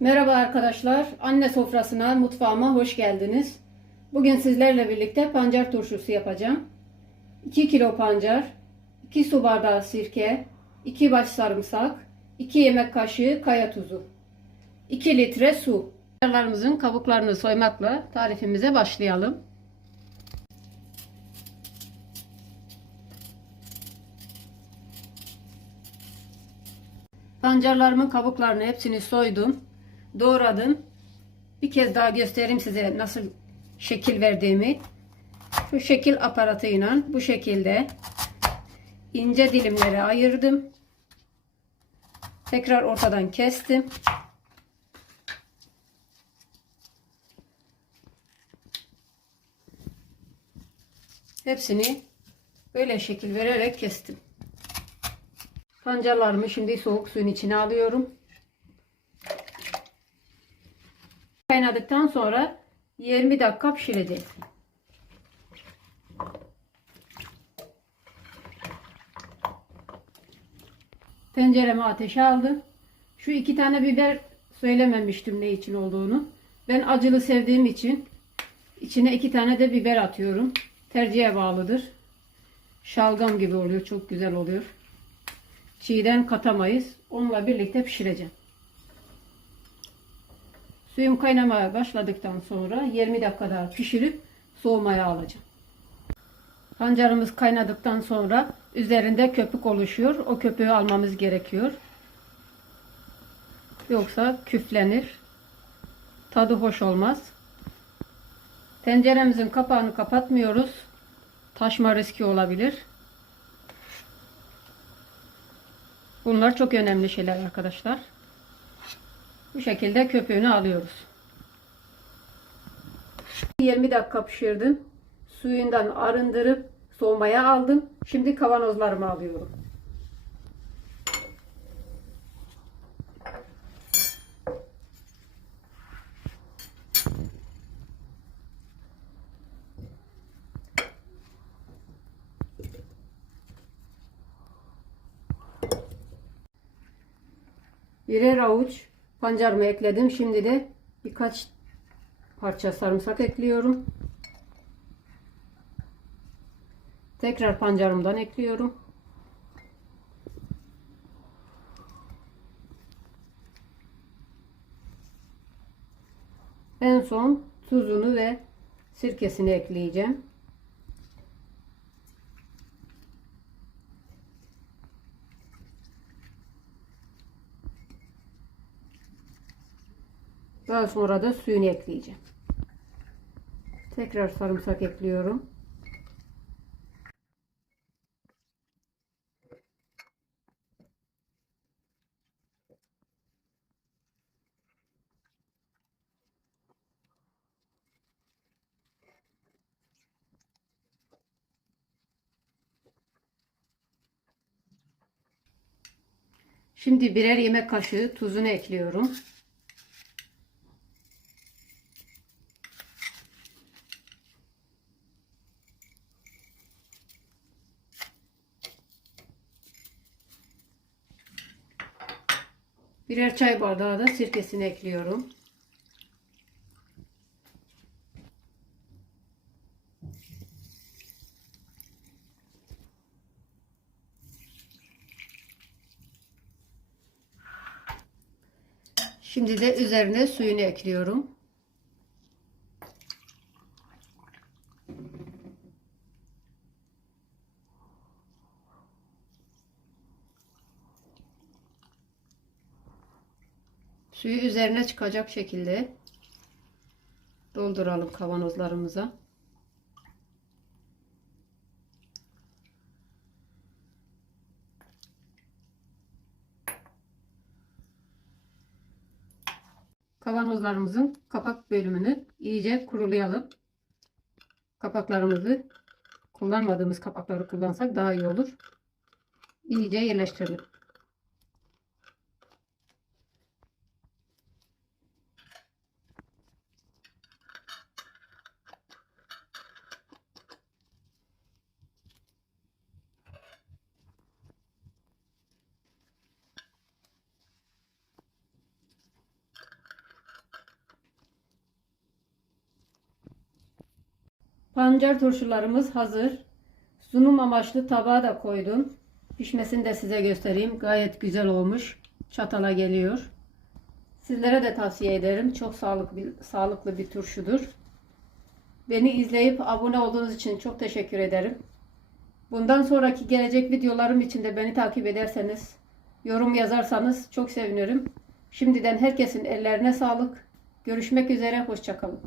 Merhaba arkadaşlar. Anne sofrasına, mutfağıma hoş geldiniz. Bugün sizlerle birlikte pancar turşusu yapacağım. 2 kilo pancar, 2 su bardağı sirke, 2 baş sarımsak, 2 yemek kaşığı kaya tuzu, 2 litre su. Pancarlarımızın kabuklarını soymakla tarifimize başlayalım. Pancarlarımın kabuklarını hepsini soydum. Doğradım. Bir kez daha göstereyim size nasıl şekil verdiğimi. Şu şekil aparatıyla bu şekilde ince dilimlere ayırdım. Tekrar ortadan kestim. Hepsini böyle şekil vererek kestim. Pancarlarımı şimdi soğuk suyun içine alıyorum. Kaynadıktan sonra 20 dakika pişireceğiz. Tenceremi ateşe aldım. Şu iki tane biber söylememiştim ne için olduğunu. Ben acılı sevdiğim için içine iki tane de biber atıyorum. Tercihe bağlıdır. Şalgam gibi oluyor. Çok güzel oluyor. Çiğden katamayız. Onunla birlikte pişireceğim. Suyum kaynamaya başladıktan sonra 20 dakika daha pişirip soğumaya alacağım. Pancarımız kaynadıktan sonra üzerinde köpük oluşuyor. O köpüğü almamız gerekiyor. Yoksa küflenir. Tadı hoş olmaz. Tenceremizin kapağını kapatmıyoruz. Taşma riski olabilir. Bunlar çok önemli şeyler arkadaşlar. Bu şekilde köpüğünü alıyoruz. 20 dakika pişirdim. Suyundan arındırıp soğumaya aldım. Şimdi kavanozlarımı alıyorum. Birer avuç pancarımı ekledim. Şimdi de birkaç parça sarımsak ekliyorum. Tekrar pancarımdan ekliyorum. En son tuzunu ve sirkesini ekleyeceğim. Daha sonra da suyunu ekleyeceğim. Tekrar sarımsak ekliyorum. Şimdi birer yemek kaşığı tuzunu ekliyorum. Birer çay bardağı da sirkesini ekliyorum. Şimdi de üzerine suyunu ekliyorum. Suyu üzerine çıkacak şekilde dolduralım kavanozlarımıza. Kavanozlarımızın kapak bölümünü iyice kurulayalım. Kapaklarımızı kullanmadığımız kapakları kullansak daha iyi olur. İyice yerleştirelim. Pancar turşularımız hazır. Sunum amaçlı tabağa da koydum. Pişmesini de size göstereyim. Gayet güzel olmuş. Çatala geliyor. Sizlere de tavsiye ederim. Çok sağlıklı sağlıklı bir turşudur. Beni izleyip abone olduğunuz için çok teşekkür ederim. Bundan sonraki gelecek videolarım için de beni takip ederseniz, yorum yazarsanız çok sevinirim. Şimdiden herkesin ellerine sağlık. Görüşmek üzere, hoşçakalın.